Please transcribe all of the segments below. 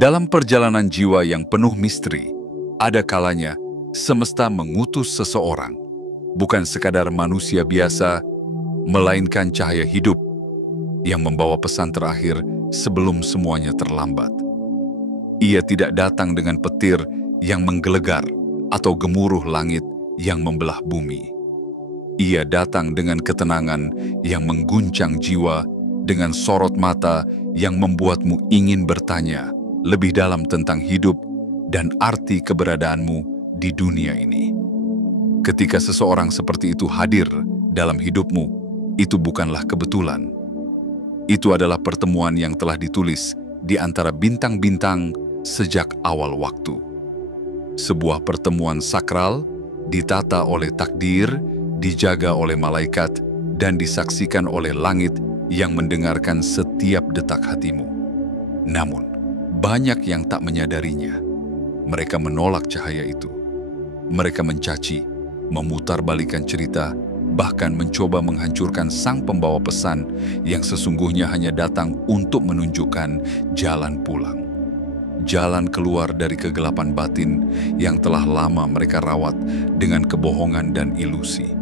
Dalam perjalanan jiwa yang penuh misteri, ada kalanya semesta mengutus seseorang, bukan sekadar manusia biasa, melainkan cahaya hidup yang membawa pesan terakhir sebelum semuanya terlambat. Ia tidak datang dengan petir yang menggelegar atau gemuruh langit yang membelah bumi. Ia datang dengan ketenangan yang mengguncang jiwa, dengan sorot mata yang membuatmu ingin bertanya lebih dalam tentang hidup dan arti keberadaanmu di dunia ini. Ketika seseorang seperti itu hadir dalam hidupmu, itu bukanlah kebetulan. Itu adalah pertemuan yang telah ditulis di antara bintang-bintang sejak awal waktu. Sebuah pertemuan sakral, ditata oleh takdir, dijaga oleh malaikat, dan disaksikan oleh langit yang mendengarkan setiap detak hatimu. Namun, banyak yang tak menyadarinya. Mereka menolak cahaya itu. Mereka mencaci, memutarbalikkan cerita, bahkan mencoba menghancurkan sang pembawa pesan yang sesungguhnya hanya datang untuk menunjukkan jalan pulang. Jalan keluar dari kegelapan batin yang telah lama mereka rawat dengan kebohongan dan ilusi.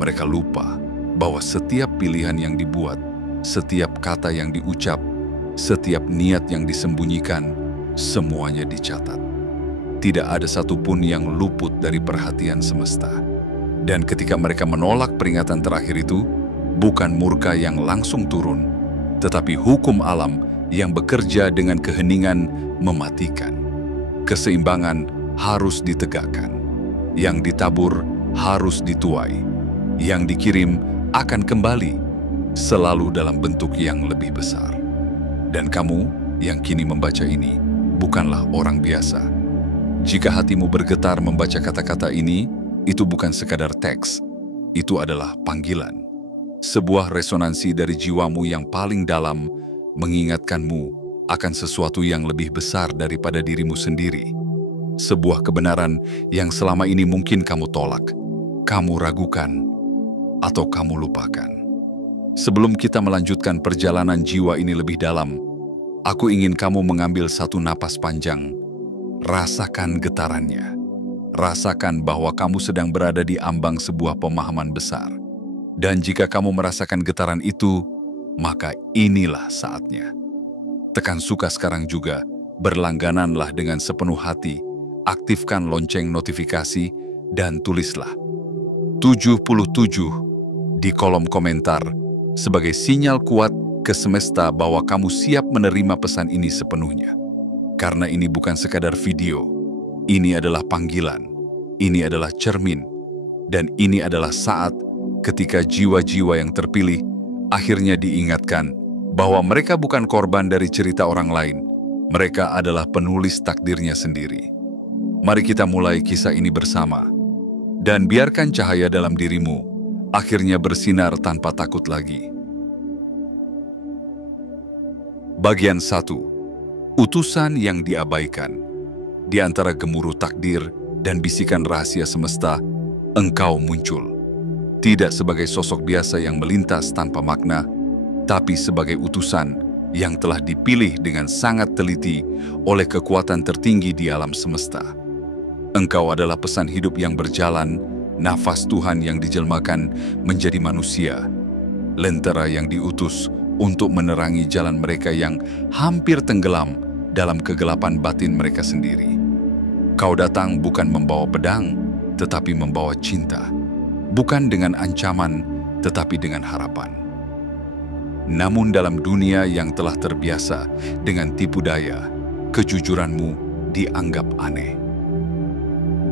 Mereka lupa bahwa setiap pilihan yang dibuat, setiap kata yang diucap, setiap niat yang disembunyikan, semuanya dicatat. Tidak ada satupun yang luput dari perhatian semesta. Dan ketika mereka menolak peringatan terakhir itu, bukan murka yang langsung turun, tetapi hukum alam yang bekerja dengan keheningan mematikan. Keseimbangan harus ditegakkan. Yang ditabur harus dituai. Yang dikirim akan kembali, selalu dalam bentuk yang lebih besar. Dan kamu yang kini membaca ini bukanlah orang biasa. Jika hatimu bergetar membaca kata-kata ini, itu bukan sekadar teks, itu adalah panggilan. Sebuah resonansi dari jiwamu yang paling dalam mengingatkanmu akan sesuatu yang lebih besar daripada dirimu sendiri. Sebuah kebenaran yang selama ini mungkin kamu tolak, kamu ragukan, atau kamu lupakan. Sebelum kita melanjutkan perjalanan jiwa ini lebih dalam, aku ingin kamu mengambil satu napas panjang. Rasakan getarannya. Rasakan bahwa kamu sedang berada di ambang sebuah pemahaman besar. Dan jika kamu merasakan getaran itu, maka inilah saatnya. Tekan suka sekarang juga, berlanggananlah dengan sepenuh hati, aktifkan lonceng notifikasi, dan tulislah 77 di kolom komentar sebagai sinyal kuat ke semesta bahwa kamu siap menerima pesan ini sepenuhnya. Karena ini bukan sekadar video, ini adalah panggilan, ini adalah cermin, dan ini adalah saat ketika jiwa-jiwa yang terpilih akhirnya diingatkan bahwa mereka bukan korban dari cerita orang lain, mereka adalah penulis takdirnya sendiri. Mari kita mulai kisah ini bersama, dan biarkan cahaya dalam dirimu akhirnya bersinar tanpa takut lagi. Bagian 1. Utusan yang diabaikan. Di antara gemuruh takdir dan bisikan rahasia semesta, engkau muncul. Tidak sebagai sosok biasa yang melintas tanpa makna, tapi sebagai utusan yang telah dipilih dengan sangat teliti oleh kekuatan tertinggi di alam semesta. Engkau adalah pesan hidup yang berjalan, nafas Tuhan yang dijelmakan menjadi manusia, lentera yang diutus untuk menerangi jalan mereka yang hampir tenggelam dalam kegelapan batin mereka sendiri. Kau datang bukan membawa pedang, tetapi membawa cinta. Bukan dengan ancaman, tetapi dengan harapan. Namun dalam dunia yang telah terbiasa dengan tipu daya, kejujuranmu dianggap aneh.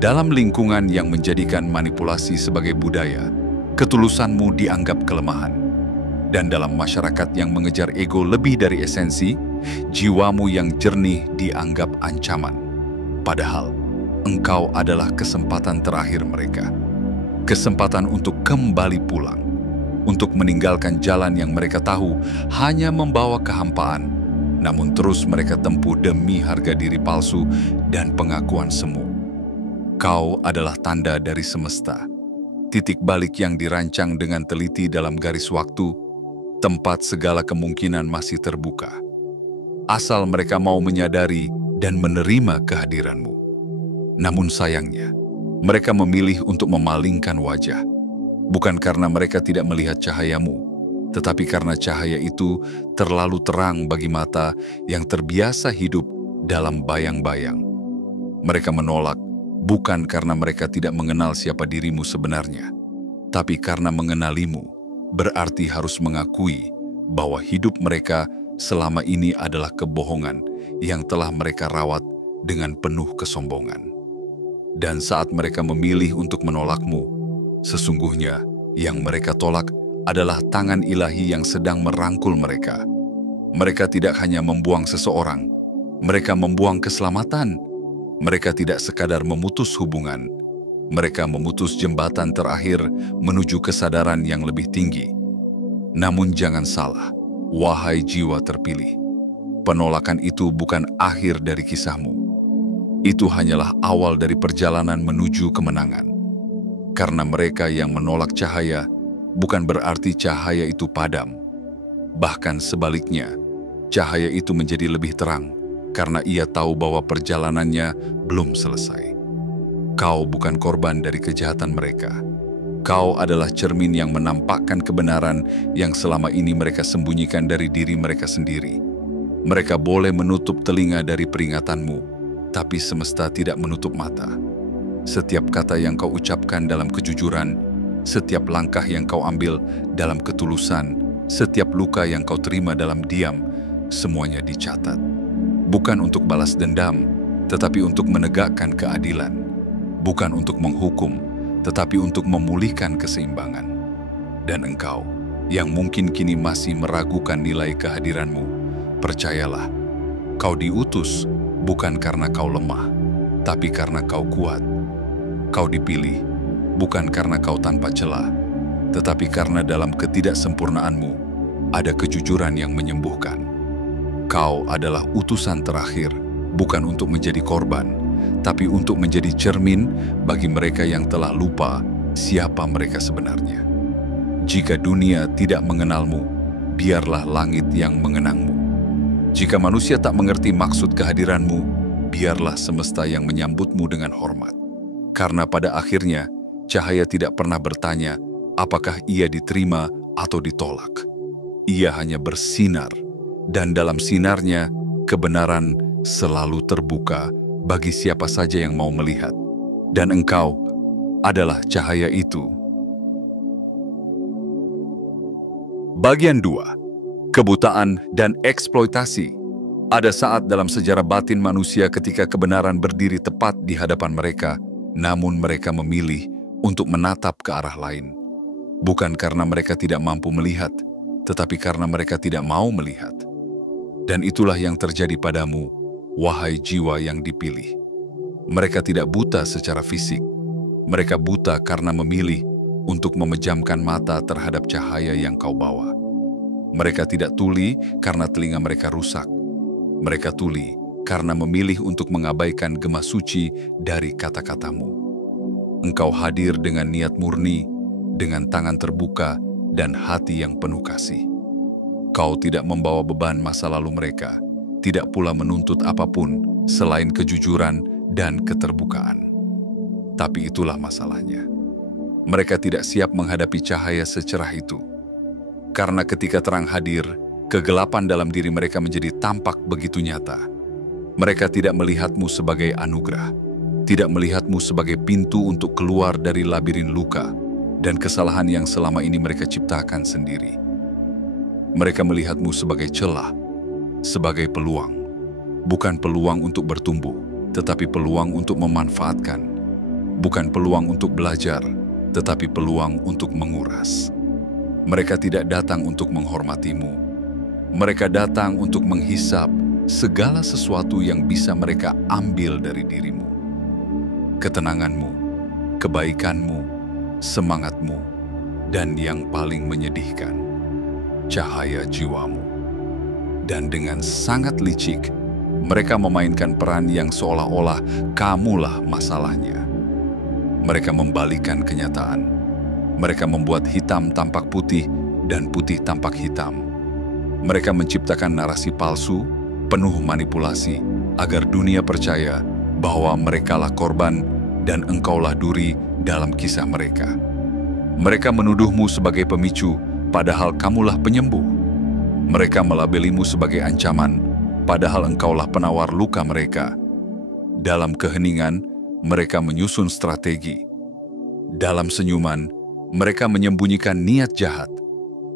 Dalam lingkungan yang menjadikan manipulasi sebagai budaya, ketulusanmu dianggap kelemahan. Dan dalam masyarakat yang mengejar ego lebih dari esensi, jiwamu yang jernih dianggap ancaman. Padahal, engkau adalah kesempatan terakhir mereka. Kesempatan untuk kembali pulang. Untuk meninggalkan jalan yang mereka tahu hanya membawa kehampaan. Namun terus mereka tempuh demi harga diri palsu dan pengakuan semu. Kau adalah tanda dari semesta. Titik balik yang dirancang dengan teliti dalam garis waktu, tempat segala kemungkinan masih terbuka. asal mereka mau menyadari dan menerima kehadiran-Mu. Namun sayangnya, mereka memilih untuk memalingkan wajah, bukan karena mereka tidak melihat cahaya-Mu, tetapi karena cahaya itu terlalu terang bagi mata yang terbiasa hidup dalam bayang-bayang. Mereka menolak bukan karena mereka tidak mengenal siapa diri-Mu sebenarnya, tapi karena mengenali-Mu berarti harus mengakui bahwa hidup mereka selama ini adalah kebohongan yang telah mereka rawat dengan penuh kesombongan. Dan saat mereka memilih untuk menolak-Mu, sesungguhnya yang mereka tolak adalah tangan ilahi yang sedang merangkul mereka. Mereka tidak hanya membuang seseorang, mereka membuang keselamatan. Mereka tidak sekadar memutus hubungan, mereka memutus jembatan terakhir menuju kesadaran yang lebih tinggi. Namun jangan salah, wahai jiwa terpilih. Penolakan itu bukan akhir dari kisah-Mu. Itu hanyalah awal dari perjalanan menuju kemenangan. Karena mereka yang menolak cahaya, bukan berarti cahaya itu padam. Bahkan sebaliknya, cahaya itu menjadi lebih terang, karena ia tahu bahwa perjalanannya belum selesai. Kau bukan korban dari kejahatan mereka. Kau adalah cermin yang menampakkan kebenaran yang selama ini mereka sembunyikan dari diri mereka sendiri. Mereka boleh menutup telinga dari peringatan-Mu, tapi semesta tidak menutup mata. Setiap kata yang kau ucapkan dalam kejujuran, setiap langkah yang kau ambil dalam ketulusan, setiap luka yang kau terima dalam diam, semuanya dicatat. Bukan untuk balas dendam, tetapi untuk menegakkan keadilan. Bukan untuk menghukum, tetapi untuk memulihkan keseimbangan. Dan engkau, yang mungkin kini masih meragukan nilai kehadiran-Mu, percayalah, kau diutus bukan karena kau lemah, tapi karena kau kuat. Kau dipilih bukan karena kau tanpa celah, tetapi karena dalam ketidaksempurnaanmu ada kejujuran yang menyembuhkan. Kau adalah utusan terakhir, bukan untuk menjadi korban, tapi untuk menjadi cermin bagi mereka yang telah lupa siapa mereka sebenarnya. Jika dunia tidak mengenal-Mu, biarlah langit yang mengenang-Mu. Jika manusia tak mengerti maksud kehadiran-Mu, biarlah semesta yang menyambut-Mu dengan hormat. Karena pada akhirnya, cahaya tidak pernah bertanya apakah ia diterima atau ditolak. Ia hanya bersinar, dan dalam sinarnya, kebenaran selalu terbuka bagi siapa saja yang mau melihat. Dan engkau adalah cahaya itu. Bagian 2. Kebutaan dan eksploitasi. Ada saat dalam sejarah batin manusia ketika kebenaran berdiri tepat di hadapan mereka, namun mereka memilih untuk menatap ke arah lain. Bukan karena mereka tidak mampu melihat, tetapi karena mereka tidak mau melihat. Dan itulah yang terjadi padamu, wahai jiwa yang dipilih. Mereka tidak buta secara fisik. Mereka buta karena memilih untuk memejamkan mata terhadap cahaya yang kau bawa. Mereka tidak tuli karena telinga mereka rusak. Mereka tuli karena memilih untuk mengabaikan gema suci dari kata-katamu. Engkau hadir dengan niat murni, dengan tangan terbuka, dan hati yang penuh kasih. Kau tidak membawa beban masa lalu mereka, tidak pula menuntut apapun selain kejujuran dan keterbukaan. Tapi itulah masalahnya. Mereka tidak siap menghadapi cahaya secerah itu. Karena ketika terang hadir, kegelapan dalam diri mereka menjadi tampak begitu nyata. Mereka tidak melihat-Mu sebagai anugerah, tidak melihat-Mu sebagai pintu untuk keluar dari labirin luka dan kesalahan yang selama ini mereka ciptakan sendiri. Mereka melihat-Mu sebagai celah, sebagai peluang. Bukan peluang untuk bertumbuh, tetapi peluang untuk memanfaatkan. Bukan peluang untuk belajar, tetapi peluang untuk menguras. Mereka tidak datang untuk menghormati-Mu. Mereka datang untuk menghisap segala sesuatu yang bisa mereka ambil dari diri-Mu. Ketenangan-Mu, kebaikan-Mu, semangat-Mu, dan yang paling menyedihkan, cahaya jiwa-Mu. Dan dengan sangat licik, mereka memainkan peran yang seolah-olah kamulah masalahnya. Mereka membalikan kenyataan. Mereka membuat hitam tampak putih dan putih tampak hitam. Mereka menciptakan narasi palsu, penuh manipulasi agar dunia percaya bahwa merekalah korban dan engkaulah duri dalam kisah mereka. Mereka menuduhmu sebagai pemicu, padahal kamulah penyembuh. Mereka melabelimu sebagai ancaman, padahal engkaulah penawar luka mereka. Dalam keheningan, mereka menyusun strategi. Dalam senyuman, mereka menyembunyikan niat jahat.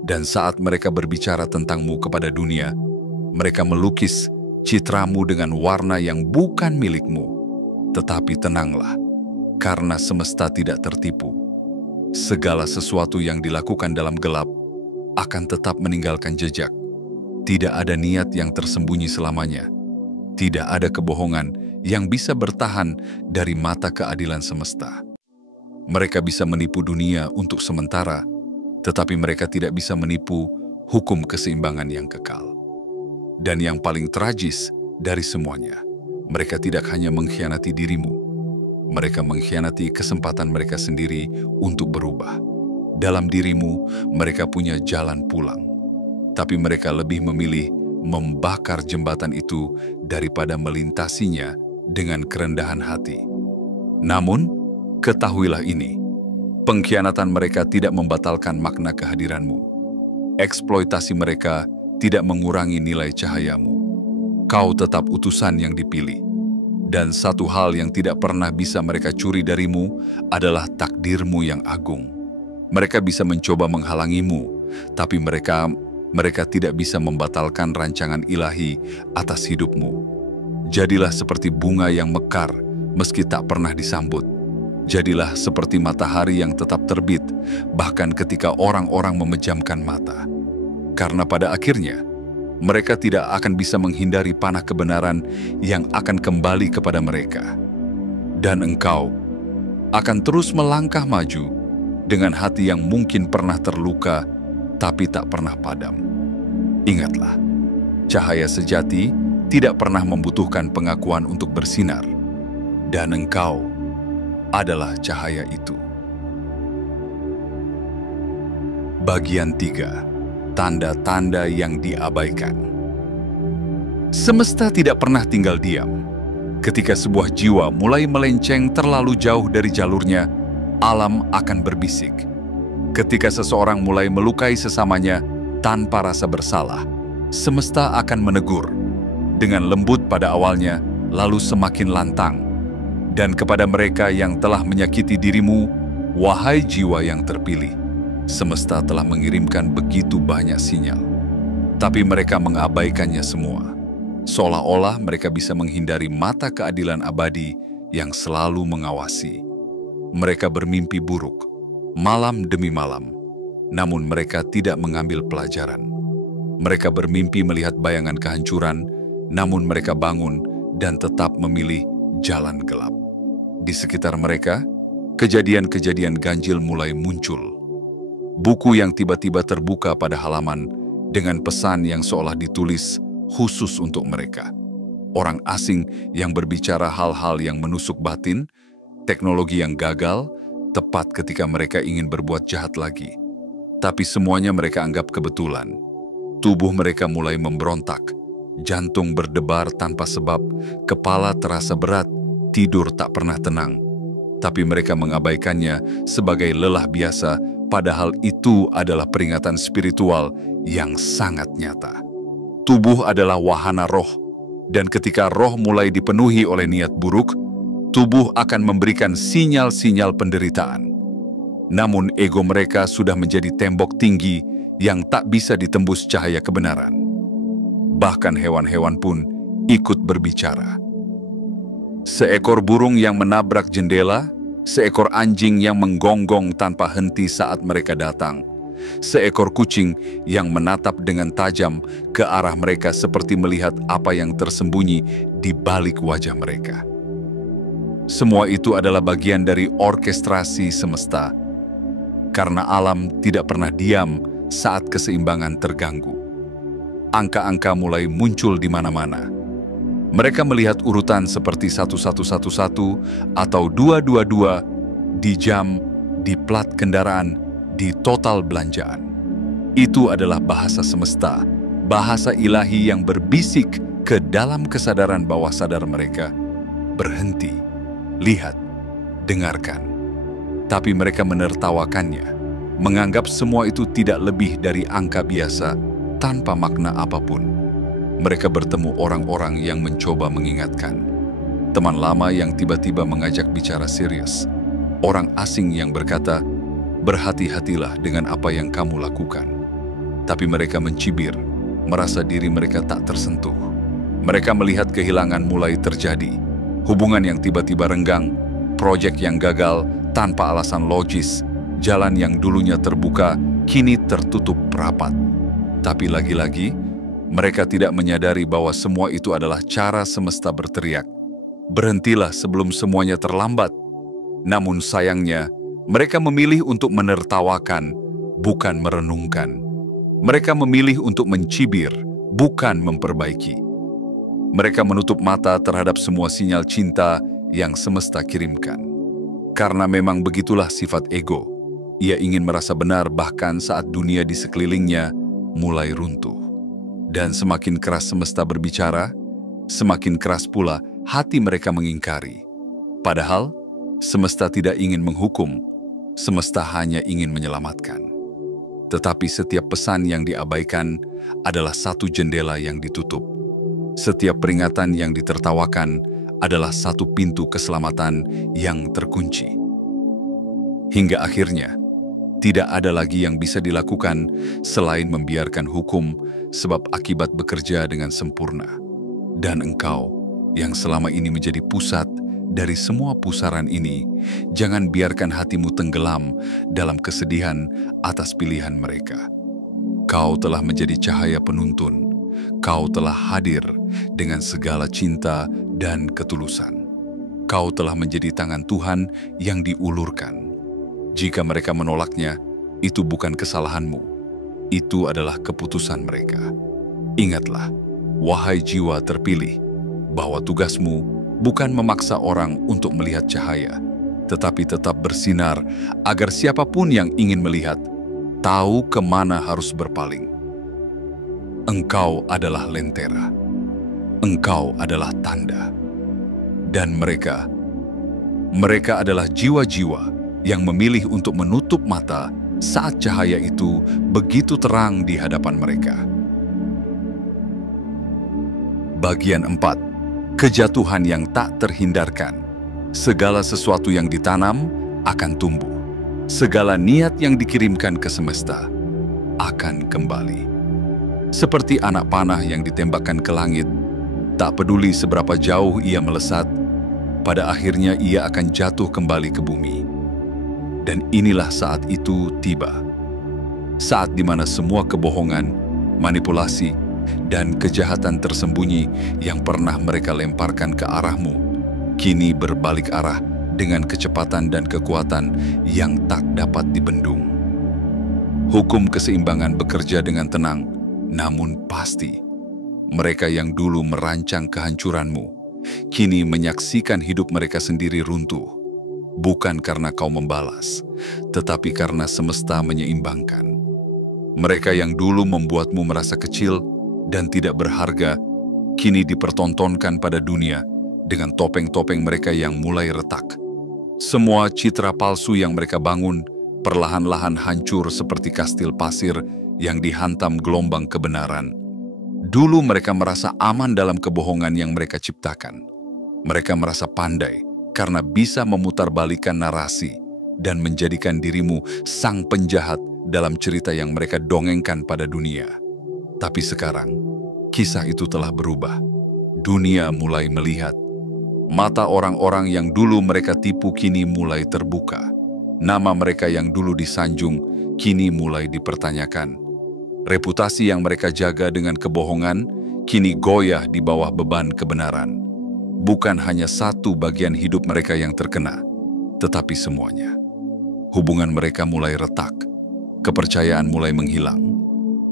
Dan saat mereka berbicara tentangmu kepada dunia, mereka melukis citramu dengan warna yang bukan milikmu. Tetapi tenanglah, karena semesta tidak tertipu. Segala sesuatu yang dilakukan dalam gelap akan tetap meninggalkan jejak. Tidak ada niat yang tersembunyi selamanya. Tidak ada kebohongan yang bisa bertahan dari mata keadilan semesta. Mereka bisa menipu dunia untuk sementara, tetapi mereka tidak bisa menipu hukum keseimbangan yang kekal. Dan yang paling tragis dari semuanya, mereka tidak hanya mengkhianati dirimu, mereka mengkhianati kesempatan mereka sendiri untuk berubah. Dalam dirimu, mereka punya jalan pulang. Tapi mereka lebih memilih membakar jembatan itu daripada melintasinya dengan kerendahan hati. Namun, ketahuilah ini, pengkhianatan mereka tidak membatalkan makna kehadiranmu. Eksploitasi mereka tidak mengurangi nilai cahayamu. Kau tetap utusan yang dipilih. Dan satu hal yang tidak pernah bisa mereka curi darimu adalah takdirmu yang agung. Mereka bisa mencoba menghalangimu, tapi mereka tidak bisa membatalkan rancangan ilahi atas hidupmu. Jadilah seperti bunga yang mekar meski tak pernah disambut. Jadilah seperti matahari yang tetap terbit, bahkan ketika orang-orang memejamkan mata. Karena pada akhirnya, mereka tidak akan bisa menghindari panah kebenaran yang akan kembali kepada mereka. Dan engkau akan terus melangkah maju dengan hati yang mungkin pernah terluka, tapi tak pernah padam. Ingatlah, cahaya sejati tidak pernah membutuhkan pengakuan untuk bersinar. Dan engkau adalah cahaya itu. Bagian 3. Tanda-tanda yang diabaikan. Semesta tidak pernah tinggal diam. Ketika sebuah jiwa mulai melenceng terlalu jauh dari jalurnya, alam akan berbisik. Ketika seseorang mulai melukai sesamanya tanpa rasa bersalah, semesta akan menegur. Dengan lembut pada awalnya, lalu semakin lantang. Dan kepada mereka yang telah menyakiti dirimu, wahai jiwa yang terpilih, semesta telah mengirimkan begitu banyak sinyal. Tapi mereka mengabaikannya semua. Seolah-olah mereka bisa menghindari mata keadilan abadi yang selalu mengawasi. Mereka bermimpi buruk, malam demi malam, namun mereka tidak mengambil pelajaran. Mereka bermimpi melihat bayangan kehancuran, namun mereka bangun dan tetap memilih jalan gelap. Di sekitar mereka, kejadian-kejadian ganjil mulai muncul. Buku yang tiba-tiba terbuka pada halaman dengan pesan yang seolah ditulis khusus untuk mereka. Orang asing yang berbicara hal-hal yang menusuk batin, teknologi yang gagal, tepat ketika mereka ingin berbuat jahat lagi. Tapi semuanya mereka anggap kebetulan. Tubuh mereka mulai memberontak, jantung berdebar tanpa sebab, kepala terasa berat, tidur tak pernah tenang. Tapi mereka mengabaikannya sebagai lelah biasa, padahal itu adalah peringatan spiritual yang sangat nyata. Tubuh adalah wahana roh, dan ketika roh mulai dipenuhi oleh niat buruk, tubuh akan memberikan sinyal-sinyal penderitaan. Namun ego mereka sudah menjadi tembok tinggi yang tak bisa ditembus cahaya kebenaran. Bahkan hewan-hewan pun ikut berbicara. Seekor burung yang menabrak jendela, seekor anjing yang menggonggong tanpa henti saat mereka datang, seekor kucing yang menatap dengan tajam ke arah mereka seperti melihat apa yang tersembunyi di balik wajah mereka. Semua itu adalah bagian dari orkestrasi semesta, karena alam tidak pernah diam saat keseimbangan terganggu. Angka-angka mulai muncul di mana-mana. Mereka melihat urutan seperti 1111 atau 222 di jam, di plat kendaraan, di total belanjaan. Itu adalah bahasa semesta, bahasa ilahi yang berbisik ke dalam kesadaran bawah sadar mereka, berhenti, lihat, dengarkan. Tapi mereka menertawakannya, menganggap semua itu tidak lebih dari angka biasa tanpa makna apapun. Mereka bertemu orang-orang yang mencoba mengingatkan. Teman lama yang tiba-tiba mengajak bicara serius. Orang asing yang berkata, "Berhati-hatilah dengan apa yang kamu lakukan." Tapi mereka mencibir, merasa diri mereka tak tersentuh. Mereka melihat kehilangan mulai terjadi. Hubungan yang tiba-tiba renggang, proyek yang gagal tanpa alasan logis, jalan yang dulunya terbuka kini tertutup rapat. Tapi lagi-lagi, mereka tidak menyadari bahwa semua itu adalah cara semesta berteriak, "Berhentilah sebelum semuanya terlambat." Namun sayangnya, mereka memilih untuk menertawakan, bukan merenungkan. Mereka memilih untuk mencibir, bukan memperbaiki. Mereka menutup mata terhadap semua sinyal cinta yang semesta kirimkan. Karena memang begitulah sifat ego. Ia ingin merasa benar bahkan saat dunia di sekelilingnya mulai runtuh. Dan semakin keras semesta berbicara, semakin keras pula hati mereka mengingkari. Padahal, semesta tidak ingin menghukum, semesta hanya ingin menyelamatkan. Tetapi setiap pesan yang diabaikan adalah satu jendela yang ditutup. Setiap peringatan yang ditertawakan adalah satu pintu keselamatan yang terkunci. Hingga akhirnya, tidak ada lagi yang bisa dilakukan selain membiarkan hukum sebab akibat bekerja dengan sempurna. Dan engkau yang selama ini menjadi pusat dari semua pusaran ini, jangan biarkan hatimu tenggelam dalam kesedihan atas pilihan mereka. Kau telah menjadi cahaya penuntun. Kau telah hadir dengan segala cinta dan ketulusan. Kau telah menjadi tangan Tuhan yang diulurkan. Jika mereka menolaknya, itu bukan kesalahanmu. Itu adalah keputusan mereka. Ingatlah, wahai jiwa terpilih, bahwa tugasmu bukan memaksa orang untuk melihat cahaya, tetapi tetap bersinar agar siapapun yang ingin melihat, tahu kemana harus berpaling. Engkau adalah lentera. Engkau adalah tanda. Dan mereka adalah jiwa-jiwa yang memilih untuk menutup mata saat cahaya itu begitu terang di hadapan mereka. Bagian 4. Kejatuhan yang tak terhindarkan. Segala sesuatu yang ditanam akan tumbuh. Segala niat yang dikirimkan ke semesta akan kembali. Seperti anak panah yang ditembakkan ke langit, tak peduli seberapa jauh ia melesat, pada akhirnya ia akan jatuh kembali ke bumi. Dan inilah saat itu tiba. Saat di mana semua kebohongan, manipulasi, dan kejahatan tersembunyi yang pernah mereka lemparkan ke arahmu, kini berbalik arah dengan kecepatan dan kekuatan yang tak dapat dibendung. Hukum keseimbangan bekerja dengan tenang, namun pasti. Mereka yang dulu merancang kehancuranmu, kini menyaksikan hidup mereka sendiri runtuh. Bukan karena kau membalas, tetapi karena semesta menyeimbangkan. Mereka yang dulu membuatmu merasa kecil dan tidak berharga, kini dipertontonkan pada dunia dengan topeng-topeng mereka yang mulai retak. Semua citra palsu yang mereka bangun perlahan-lahan hancur seperti kastil pasir yang dihantam gelombang kebenaran. Dulu mereka merasa aman dalam kebohongan yang mereka ciptakan. Mereka merasa pandai karena bisa memutarbalikkan narasi dan menjadikan dirimu sang penjahat dalam cerita yang mereka dongengkan pada dunia. Tapi sekarang, kisah itu telah berubah. Dunia mulai melihat. Mata orang-orang yang dulu mereka tipu kini mulai terbuka. Nama mereka yang dulu disanjung kini mulai dipertanyakan. Reputasi yang mereka jaga dengan kebohongan kini goyah di bawah beban kebenaran. Bukan hanya satu bagian hidup mereka yang terkena, tetapi semuanya. Hubungan mereka mulai retak, kepercayaan mulai menghilang.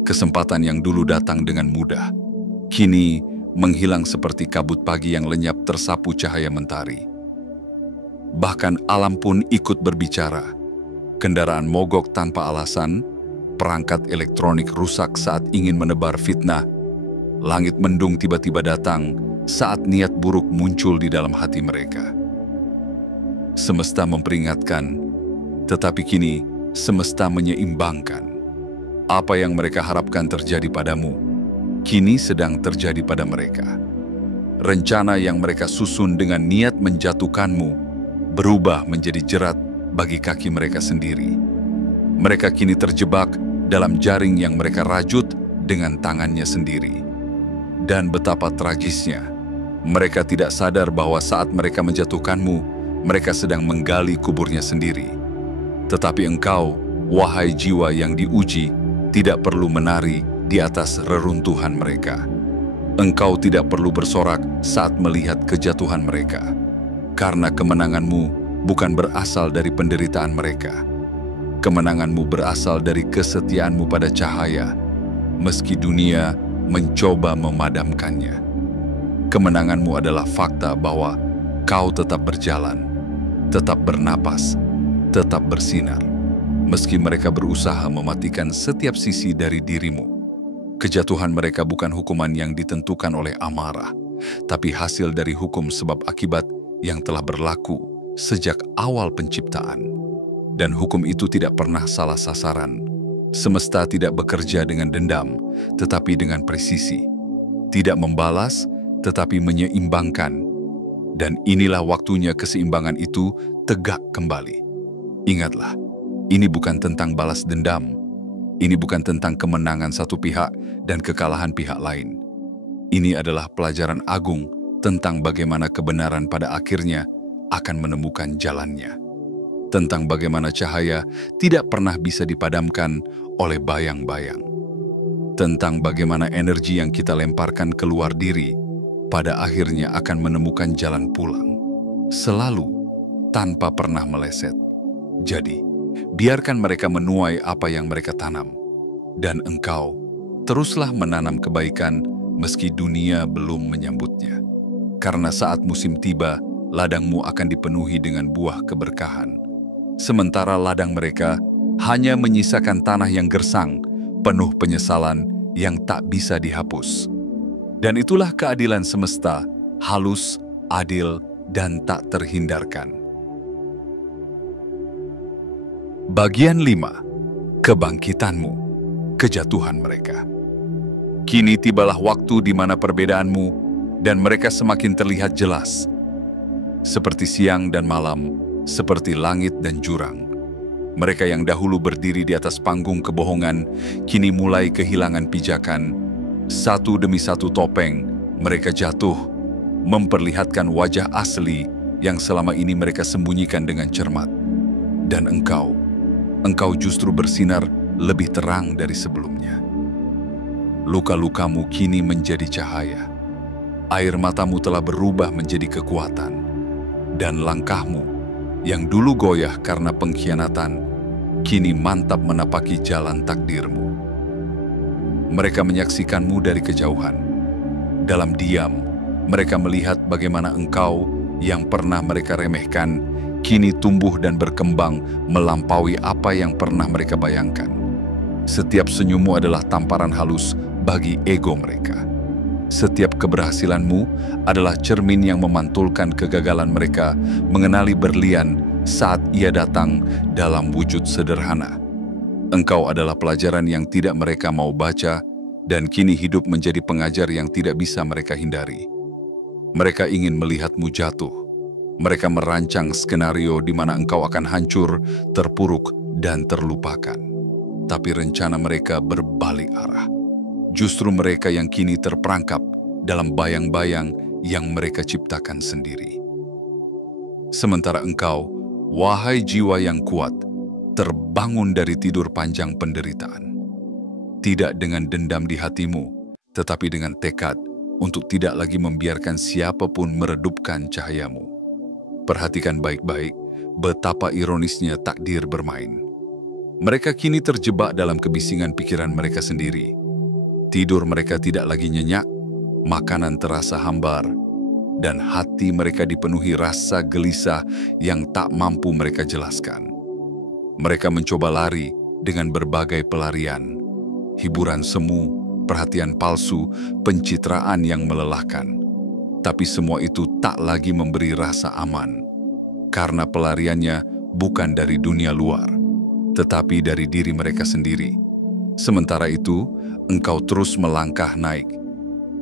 Kesempatan yang dulu datang dengan mudah, kini menghilang seperti kabut pagi yang lenyap tersapu cahaya mentari. Bahkan alam pun ikut berbicara. Kendaraan mogok tanpa alasan, perangkat elektronik rusak saat ingin menebar fitnah, Langit mendung tiba-tiba datang saat niat buruk muncul di dalam hati mereka. Semesta memperingatkan, tetapi kini semesta menyeimbangkan. Apa yang mereka harapkan terjadi padamu, kini sedang terjadi pada mereka. Rencana yang mereka susun dengan niat menjatuhkanmu berubah menjadi jerat bagi kaki mereka sendiri. Mereka kini terjebak dalam jaring yang mereka rajut dengan tangannya sendiri. Dan betapa tragisnya, mereka tidak sadar bahwa saat mereka menjatuhkanmu, mereka sedang menggali kuburnya sendiri. Tetapi engkau, wahai jiwa yang diuji, tidak perlu menari di atas reruntuhan mereka. Engkau tidak perlu bersorak saat melihat kejatuhan mereka, karena kemenanganmu bukan berasal dari penderitaan mereka. Kemenanganmu berasal dari kesetiaanmu pada cahaya, meski dunia mencoba memadamkannya. Kemenanganmu adalah fakta bahwa kau tetap berjalan, tetap bernapas, tetap bersinar, meski mereka berusaha mematikan setiap sisi dari dirimu. Kejatuhan mereka bukan hukuman yang ditentukan oleh amarah, tapi hasil dari hukum sebab akibat yang telah berlaku sejak awal penciptaan. Dan hukum itu tidak pernah salah sasaran. Semesta tidak bekerja dengan dendam, tetapi dengan presisi. Tidak membalas, tetapi menyeimbangkan. Dan inilah waktunya keseimbangan itu tegak kembali. Ingatlah, ini bukan tentang balas dendam. Ini bukan tentang kemenangan satu pihak dan kekalahan pihak lain. Ini adalah pelajaran agung tentang bagaimana kebenaran pada akhirnya akan menemukan jalannya. Tentang bagaimana cahaya tidak pernah bisa dipadamkan oleh bayang-bayang. Tentang bagaimana energi yang kita lemparkan keluar diri pada akhirnya akan menemukan jalan pulang. Selalu, tanpa pernah meleset. Jadi, biarkan mereka menuai apa yang mereka tanam. Dan engkau, teruslah menanam kebaikan meski dunia belum menyambutnya. Karena saat musim tiba, ladangmu akan dipenuhi dengan buah keberkahan. Sementara ladang mereka hanya menyisakan tanah yang gersang, penuh penyesalan yang tak bisa dihapus. Dan itulah keadilan semesta, halus, adil, dan tak terhindarkan. Bagian 5. Kebangkitanmu, kejatuhan mereka. Kini tibalah waktu di mana perbedaanmu dan mereka semakin terlihat jelas. Seperti siang dan malam, seperti langit dan jurang. Mereka yang dahulu berdiri di atas panggung kebohongan, kini mulai kehilangan pijakan. Satu demi satu topeng, mereka jatuh, memperlihatkan wajah asli yang selama ini mereka sembunyikan dengan cermat. Dan engkau justru bersinar lebih terang dari sebelumnya. Luka-lukamu kini menjadi cahaya. Air matamu telah berubah menjadi kekuatan. Dan langkahmu yang dulu goyah karena pengkhianatan, kini mantap menapaki jalan takdirmu. Mereka menyaksikanmu dari kejauhan. Dalam diam, mereka melihat bagaimana engkau yang pernah mereka remehkan, kini tumbuh dan berkembang melampaui apa yang pernah mereka bayangkan. Setiap senyummu adalah tamparan halus bagi ego mereka. Setiap keberhasilanmu adalah cermin yang memantulkan kegagalan mereka mengenali berlian saat ia datang dalam wujud sederhana. Engkau adalah pelajaran yang tidak mereka mau baca, dan kini hidup menjadi pengajar yang tidak bisa mereka hindari. Mereka ingin melihatmu jatuh. Mereka merancang skenario di mana engkau akan hancur, terpuruk, dan terlupakan. Tapi rencana mereka berbalik arah. Justru mereka yang kini terperangkap dalam bayang-bayang yang mereka ciptakan sendiri. Sementara engkau, wahai jiwa yang kuat, terbangun dari tidur panjang penderitaan. Tidak dengan dendam di hatimu, tetapi dengan tekad untuk tidak lagi membiarkan siapapun meredupkan cahayamu. Perhatikan baik-baik betapa ironisnya takdir bermain. Mereka kini terjebak dalam kebisingan pikiran mereka sendiri. Tidur mereka tidak lagi nyenyak, makanan terasa hambar, dan hati mereka dipenuhi rasa gelisah yang tak mampu mereka jelaskan. Mereka mencoba lari dengan berbagai pelarian, hiburan semu, perhatian palsu, pencitraan yang melelahkan. Tapi semua itu tak lagi memberi rasa aman, karena pelariannya bukan dari dunia luar, tetapi dari diri mereka sendiri. Sementara itu, engkau terus melangkah naik.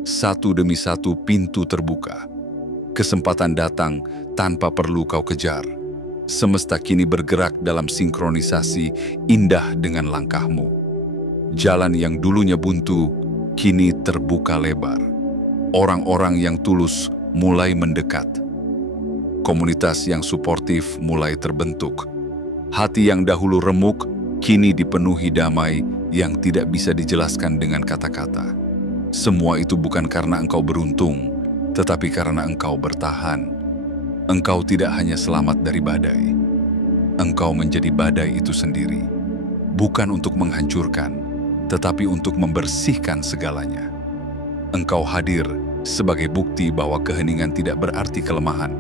Satu demi satu pintu terbuka. Kesempatan datang tanpa perlu kau kejar. Semesta kini bergerak dalam sinkronisasi indah dengan langkahmu. Jalan yang dulunya buntu, kini terbuka lebar. Orang-orang yang tulus mulai mendekat. Komunitas yang suportif mulai terbentuk. Hati yang dahulu remuk, kini dipenuhi damai yang tidak bisa dijelaskan dengan kata-kata. Semua itu bukan karena engkau beruntung, tetapi karena engkau bertahan. Engkau tidak hanya selamat dari badai. Engkau menjadi badai itu sendiri. Bukan untuk menghancurkan, tetapi untuk membersihkan segalanya. Engkau hadir sebagai bukti bahwa keheningan tidak berarti kelemahan,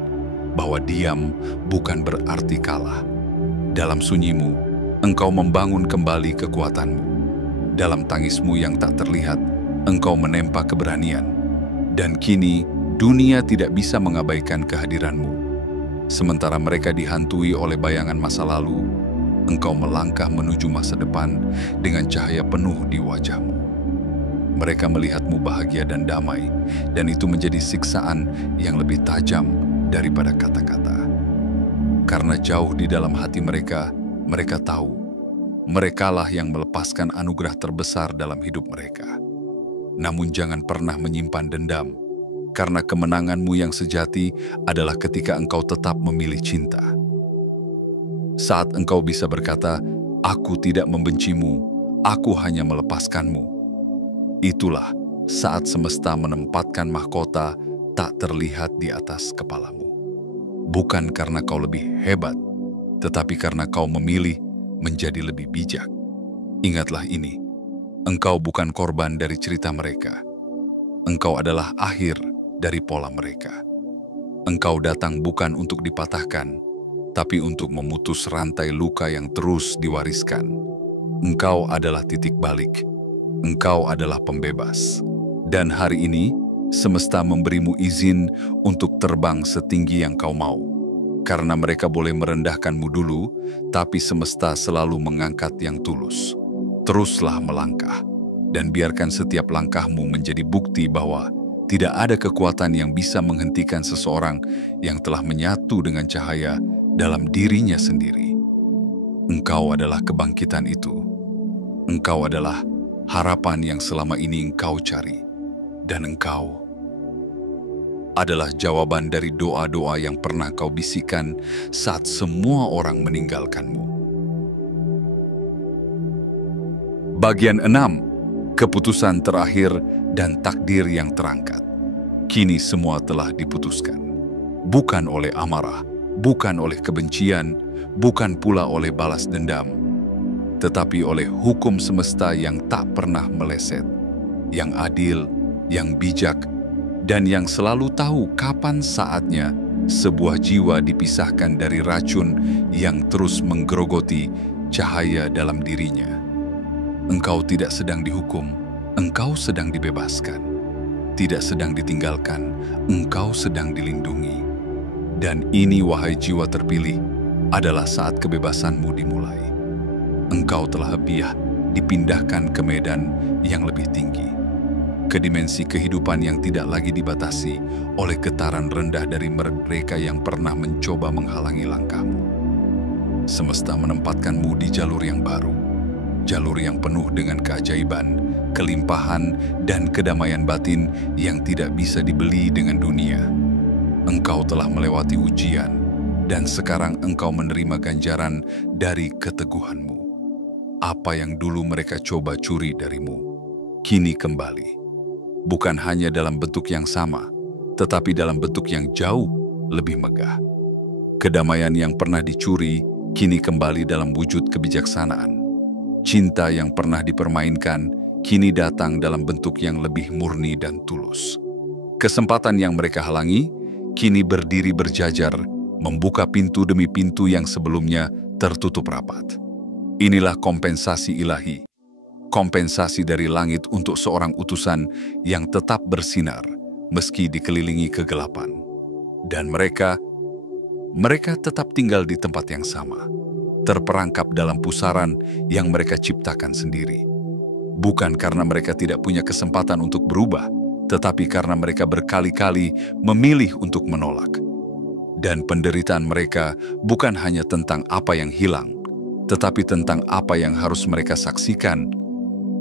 bahwa diam bukan berarti kalah. Dalam sunyimu, engkau membangun kembali kekuatanmu. Dalam tangismu yang tak terlihat, engkau menempa keberanian. Dan kini, dunia tidak bisa mengabaikan kehadiranmu. Sementara mereka dihantui oleh bayangan masa lalu, engkau melangkah menuju masa depan dengan cahaya penuh di wajahmu. Mereka melihatmu bahagia dan damai, dan itu menjadi siksaan yang lebih tajam daripada kata-kata. Karena jauh di dalam hati mereka, mereka tahu, merekalah yang melepaskan anugerah terbesar dalam hidup mereka. Namun jangan pernah menyimpan dendam, karena kemenanganmu yang sejati adalah ketika engkau tetap memilih cinta. Saat engkau bisa berkata, "Aku tidak membencimu, aku hanya melepaskanmu." Itulah saat semesta menempatkan mahkota tak terlihat di atas kepalamu. Bukan karena kau lebih hebat, tetapi karena kau memilih menjadi lebih bijak. Ingatlah ini, engkau bukan korban dari cerita mereka. Engkau adalah akhir dari pola mereka. Engkau datang bukan untuk dipatahkan, tapi untuk memutus rantai luka yang terus diwariskan. Engkau adalah titik balik. Engkau adalah pembebas. Dan hari ini, semesta memberimu izin untuk terbang setinggi yang kau mau. Karena mereka boleh merendahkanmu dulu, tapi semesta selalu mengangkat yang tulus. Teruslah melangkah, dan biarkan setiap langkahmu menjadi bukti bahwa tidak ada kekuatan yang bisa menghentikan seseorang yang telah menyatu dengan cahaya dalam dirinya sendiri. Engkau adalah kebangkitan itu. Engkau adalah harapan yang selama ini engkau cari. Dan engkau adalah jawaban dari doa-doa yang pernah kau bisikan saat semua orang meninggalkanmu. Bagian 6. Keputusan terakhir dan takdir yang terangkat. Kini semua telah diputuskan. Bukan oleh amarah, bukan oleh kebencian, bukan pula oleh balas dendam, tetapi oleh hukum semesta yang tak pernah meleset, yang adil, yang bijak, dan yang selalu tahu kapan saatnya sebuah jiwa dipisahkan dari racun yang terus menggerogoti cahaya dalam dirinya. Engkau tidak sedang dihukum, engkau sedang dibebaskan. Tidak sedang ditinggalkan, engkau sedang dilindungi. Dan ini, wahai jiwa terpilih, adalah saat kebebasanmu dimulai. Engkau telah biah dipindahkan ke medan yang lebih tinggi, ke dimensi kehidupan yang tidak lagi dibatasi oleh getaran rendah dari mereka yang pernah mencoba menghalangi langkahmu. Semesta menempatkanmu di jalur yang baru, jalur yang penuh dengan keajaiban, kelimpahan, dan kedamaian batin yang tidak bisa dibeli dengan dunia. Engkau telah melewati ujian, dan sekarang engkau menerima ganjaran dari keteguhanmu. Apa yang dulu mereka coba curi darimu, kini kembali. Bukan hanya dalam bentuk yang sama, tetapi dalam bentuk yang jauh lebih megah. Kedamaian yang pernah dicuri, kini kembali dalam wujud kebijaksanaan. Cinta yang pernah dipermainkan, kini datang dalam bentuk yang lebih murni dan tulus. Kesempatan yang mereka halangi, kini berdiri berjajar, membuka pintu demi pintu yang sebelumnya tertutup rapat. Inilah kompensasi ilahi. kompensasi dari langit untuk seorang utusan yang tetap bersinar meski dikelilingi kegelapan. Dan mereka tetap tinggal di tempat yang sama, terperangkap dalam pusaran yang mereka ciptakan sendiri. Bukan karena mereka tidak punya kesempatan untuk berubah, tetapi karena mereka berkali-kali memilih untuk menolak. Dan penderitaan mereka bukan hanya tentang apa yang hilang, tetapi tentang apa yang harus mereka saksikan.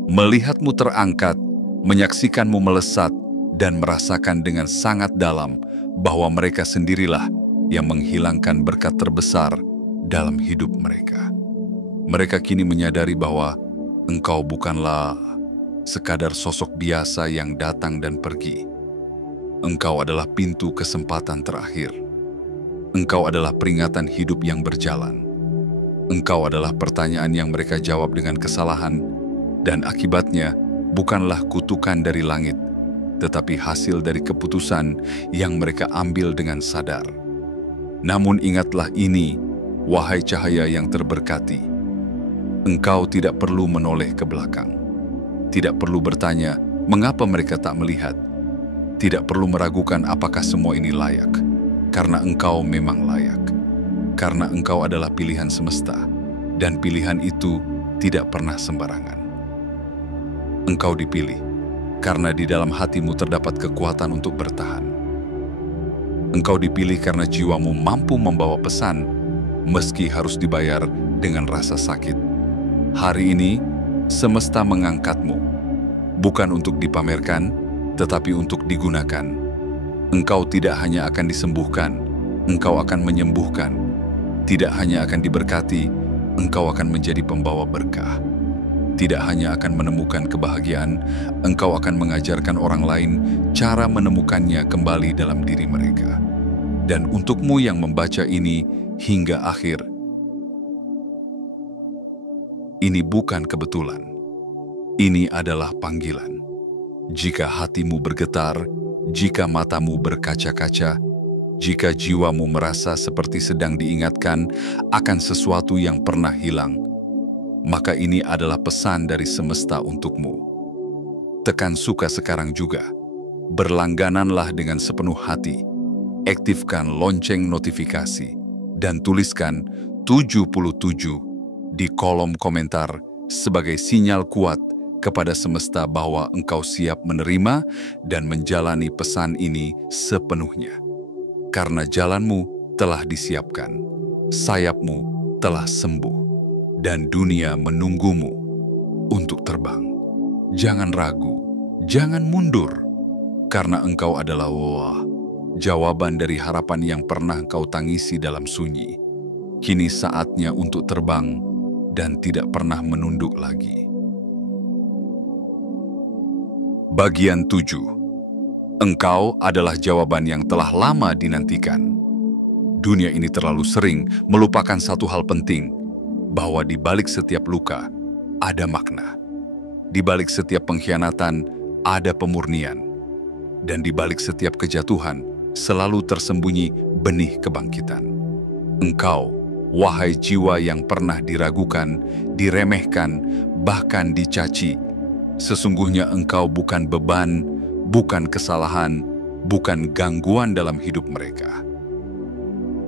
Melihatmu terangkat, menyaksikanmu melesat, dan merasakan dengan sangat dalam bahwa mereka sendirilah yang menghilangkan berkat terbesar dalam hidup mereka. Mereka kini menyadari bahwa engkau bukanlah sekadar sosok biasa yang datang dan pergi. Engkau adalah pintu kesempatan terakhir. Engkau adalah peringatan hidup yang berjalan. Engkau adalah pertanyaan yang mereka jawab dengan kesalahan, dan akibatnya bukanlah kutukan dari langit, tetapi hasil dari keputusan yang mereka ambil dengan sadar. Namun ingatlah ini, wahai cahaya yang terberkati. Engkau tidak perlu menoleh ke belakang. Tidak perlu bertanya, mengapa mereka tak melihat. Tidak perlu meragukan apakah semua ini layak. Karena engkau memang layak. Karena engkau adalah pilihan semesta. Dan pilihan itu tidak pernah sembarangan. Engkau dipilih, karena di dalam hatimu terdapat kekuatan untuk bertahan. Engkau dipilih karena jiwamu mampu membawa pesan, meski harus dibayar dengan rasa sakit. Hari ini, semesta mengangkatmu, bukan untuk dipamerkan, tetapi untuk digunakan. Engkau tidak hanya akan disembuhkan, engkau akan menyembuhkan. Tidak hanya akan diberkati, engkau akan menjadi pembawa berkah. Tidak hanya akan menemukan kebahagiaan, engkau akan mengajarkan orang lain cara menemukannya kembali dalam diri mereka. Dan untukmu yang membaca ini hingga akhir, ini bukan kebetulan. Ini adalah panggilan. Jika hatimu bergetar, jika matamu berkaca-kaca, jika jiwamu merasa seperti sedang diingatkan akan sesuatu yang pernah hilang, maka ini adalah pesan dari semesta untukmu. Tekan suka sekarang juga. Berlanggananlah dengan sepenuh hati. Aktifkan lonceng notifikasi dan tuliskan 77 di kolom komentar sebagai sinyal kuat kepada semesta bahwa engkau siap menerima dan menjalani pesan ini sepenuhnya. Karena jalanmu telah disiapkan, sayapmu telah sembuh, dan dunia menunggumu untuk terbang. Jangan ragu, jangan mundur, karena engkau adalah jawaban dari harapan yang pernah engkau tangisi dalam sunyi. Kini saatnya untuk terbang dan tidak pernah menunduk lagi. Bagian 7. Engkau adalah jawaban yang telah lama dinantikan. Dunia ini terlalu sering melupakan satu hal penting, bahwa di balik setiap luka ada makna. Di balik setiap pengkhianatan ada pemurnian. Dan di balik setiap kejatuhan selalu tersembunyi benih kebangkitan. Engkau, wahai jiwa yang pernah diragukan, diremehkan, bahkan dicaci, sesungguhnya engkau bukan beban, bukan kesalahan, bukan gangguan dalam hidup mereka.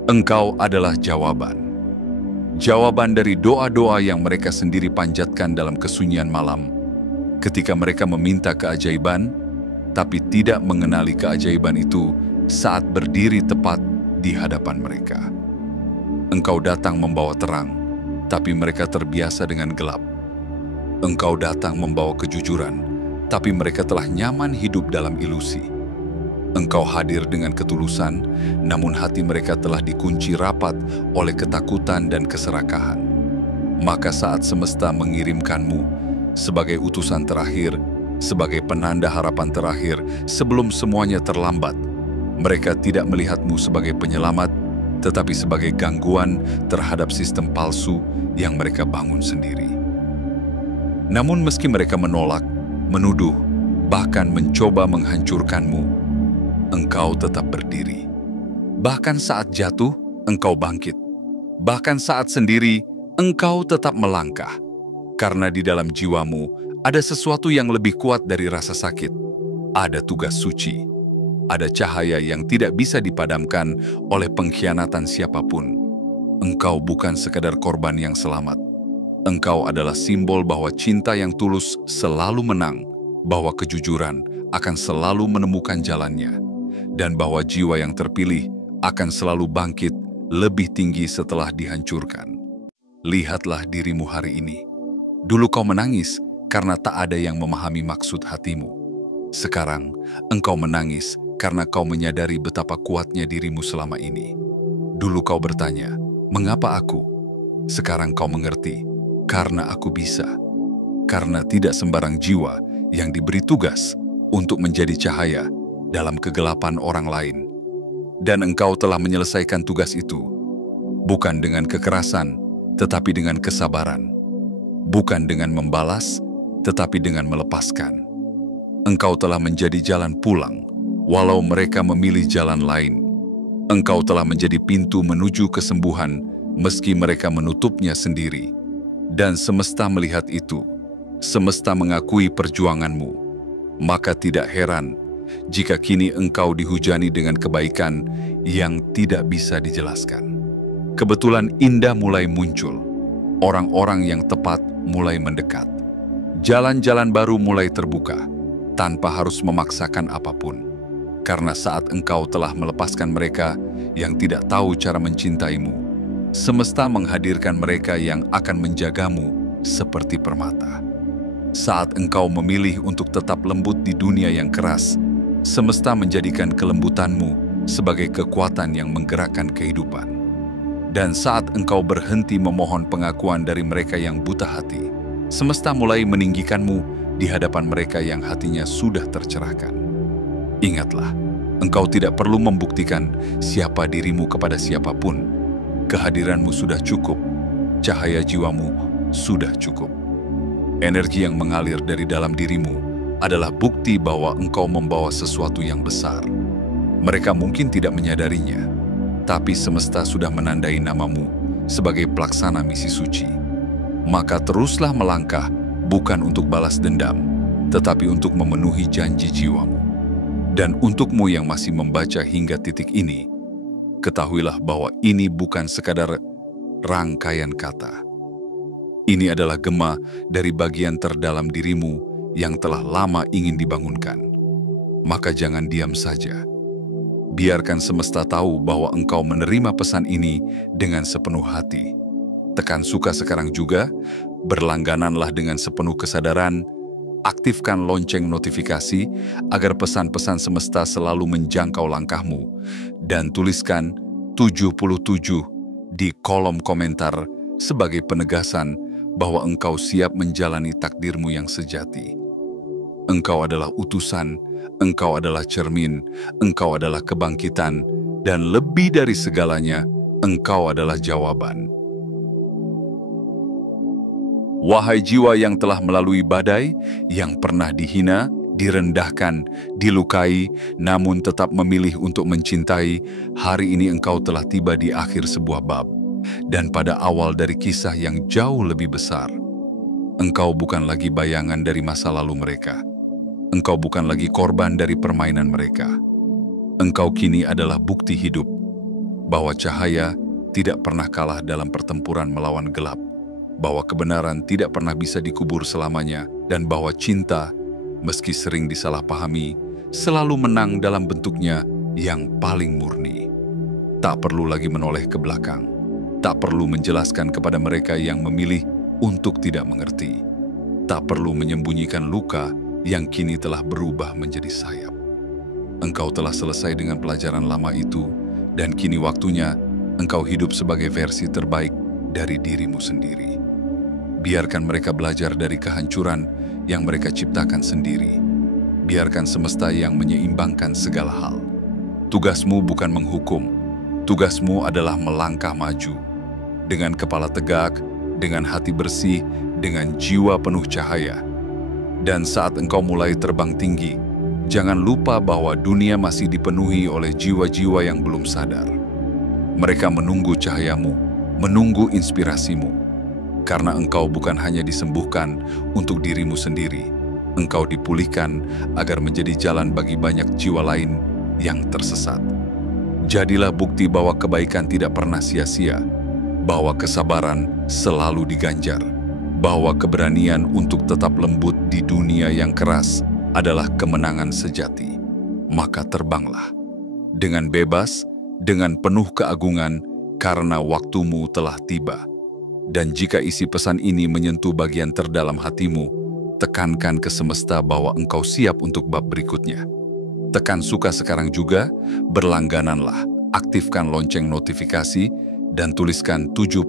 Engkau adalah jawaban. Jawaban dari doa-doa yang mereka sendiri panjatkan dalam kesunyian malam, ketika mereka meminta keajaiban, tapi tidak mengenali keajaiban itu saat berdiri tepat di hadapan mereka. Engkau datang membawa terang, tapi mereka terbiasa dengan gelap. Engkau datang membawa kejujuran, tapi mereka telah nyaman hidup dalam ilusi. Engkau hadir dengan ketulusan, namun hati mereka telah dikunci rapat oleh ketakutan dan keserakahan. Maka saat semesta mengirimkanmu sebagai utusan terakhir, sebagai penanda harapan terakhir sebelum semuanya terlambat, mereka tidak melihatmu sebagai penyelamat, tetapi sebagai gangguan terhadap sistem palsu yang mereka bangun sendiri. Namun meski mereka menolak, menuduh, bahkan mencoba menghancurkanmu, engkau tetap berdiri. Bahkan saat jatuh, engkau bangkit. Bahkan saat sendiri, engkau tetap melangkah. Karena di dalam jiwamu Ada sesuatu yang lebih kuat dari rasa sakit. Ada tugas suci. Ada cahaya yang tidak bisa dipadamkan oleh pengkhianatan siapapun. Engkau bukan sekadar korban yang selamat. Engkau adalah simbol bahwa cinta yang tulus selalu menang, bahwa kejujuran akan selalu menemukan jalannya, dan bahwa jiwa yang terpilih akan selalu bangkit lebih tinggi setelah dihancurkan. Lihatlah dirimu hari ini. Dulu kau menangis karena tak ada yang memahami maksud hatimu. Sekarang, engkau menangis karena kau menyadari betapa kuatnya dirimu selama ini. Dulu kau bertanya, "Mengapa aku?" Sekarang kau mengerti, karena aku bisa. Karena tidak sembarang jiwa yang diberi tugas untuk menjadi cahaya dalam kegelapan orang lain. Dan engkau telah menyelesaikan tugas itu, bukan dengan kekerasan, tetapi dengan kesabaran. Bukan dengan membalas, tetapi dengan melepaskan. Engkau telah menjadi jalan pulang, walau mereka memilih jalan lain. Engkau telah menjadi pintu menuju kesembuhan, meski mereka menutupnya sendiri. Dan semesta melihat itu, semesta mengakui perjuanganmu. Maka tidak heran jika kini engkau dihujani dengan kebaikan yang tidak bisa dijelaskan. Kebetulan indah mulai muncul, orang-orang yang tepat mulai mendekat. Jalan-jalan baru mulai terbuka, tanpa harus memaksakan apapun. Karena saat engkau telah melepaskan mereka yang tidak tahu cara mencintaimu, semesta menghadirkan mereka yang akan menjagamu seperti permata. Saat engkau memilih untuk tetap lembut di dunia yang keras, semesta menjadikan kelembutanmu sebagai kekuatan yang menggerakkan kehidupan. Dan saat engkau berhenti memohon pengakuan dari mereka yang buta hati, semesta mulai meninggikanmu di hadapan mereka yang hatinya sudah tercerahkan. Ingatlah, engkau tidak perlu membuktikan siapa dirimu kepada siapapun. Kehadiranmu sudah cukup, cahaya jiwamu sudah cukup. Energi yang mengalir dari dalam dirimu adalah bukti bahwa engkau membawa sesuatu yang besar. Mereka mungkin tidak menyadarinya, tapi semesta sudah menandai namamu sebagai pelaksana misi suci. Maka teruslah melangkah, bukan untuk balas dendam, tetapi untuk memenuhi janji jiwamu. Dan untukmu yang masih membaca hingga titik ini, ketahuilah bahwa ini bukan sekadar rangkaian kata. Ini adalah gema dari bagian terdalam dirimu yang telah lama ingin dibangunkan. Maka jangan diam saja. Biarkan semesta tahu bahwa engkau menerima pesan ini dengan sepenuh hati. Tekan suka sekarang juga, berlanggananlah dengan sepenuh kesadaran, aktifkan lonceng notifikasi agar pesan-pesan semesta selalu menjangkau langkahmu, dan tuliskan 77 di kolom komentar sebagai penegasan bahwa engkau siap menjalani takdirmu yang sejati. Engkau adalah utusan, engkau adalah cermin, engkau adalah kebangkitan, dan lebih dari segalanya, engkau adalah jawaban. Wahai jiwa yang telah melalui badai, yang pernah dihina, direndahkan, dilukai, namun tetap memilih untuk mencintai, hari ini engkau telah tiba di akhir sebuah bab, dan pada awal dari kisah yang jauh lebih besar. Engkau bukan lagi bayangan dari masa lalu mereka. Engkau bukan lagi korban dari permainan mereka. Engkau kini adalah bukti hidup bahwa cahaya tidak pernah kalah dalam pertempuran melawan gelap, bahwa kebenaran tidak pernah bisa dikubur selamanya, dan bahwa cinta, meski sering disalahpahami, selalu menang dalam bentuknya yang paling murni. Tak perlu lagi menoleh ke belakang, tak perlu menjelaskan kepada mereka yang memilih untuk tidak mengerti, tak perlu menyembunyikan luka yang kini telah berubah menjadi sayap. Engkau telah selesai dengan pelajaran lama itu, dan kini waktunya engkau hidup sebagai versi terbaik dari dirimu sendiri. Biarkan mereka belajar dari kehancuran yang mereka ciptakan sendiri. Biarkan semesta yang menyeimbangkan segala hal. Tugasmu bukan menghukum, tugasmu adalah melangkah maju. Dengan kepala tegak, dengan hati bersih, dengan jiwa penuh cahaya. Dan saat engkau mulai terbang tinggi, jangan lupa bahwa dunia masih dipenuhi oleh jiwa-jiwa yang belum sadar. Mereka menunggu cahayamu, menunggu inspirasimu. Karena engkau bukan hanya disembuhkan untuk dirimu sendiri, engkau dipulihkan agar menjadi jalan bagi banyak jiwa lain yang tersesat. Jadilah bukti bahwa kebaikan tidak pernah sia-sia, bahwa kesabaran selalu diganjar, bahwa keberanian untuk tetap lembut di dunia yang keras adalah kemenangan sejati. Maka terbanglah dengan bebas, dengan penuh keagungan, karena waktumu telah tiba. Dan jika isi pesan ini menyentuh bagian terdalam hatimu, tekankan ke semesta bahwa engkau siap untuk bab berikutnya. Tekan suka sekarang juga, berlanggananlah, aktifkan lonceng notifikasi, dan tuliskan 77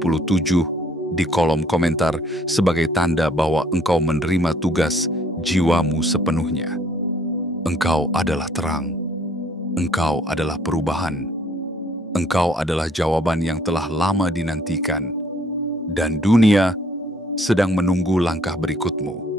di kolom komentar sebagai tanda bahwa engkau menerima tugas jiwamu sepenuhnya. Engkau adalah terang, engkau adalah perubahan, engkau adalah jawaban yang telah lama dinantikan, dan dunia sedang menunggu langkah berikutmu.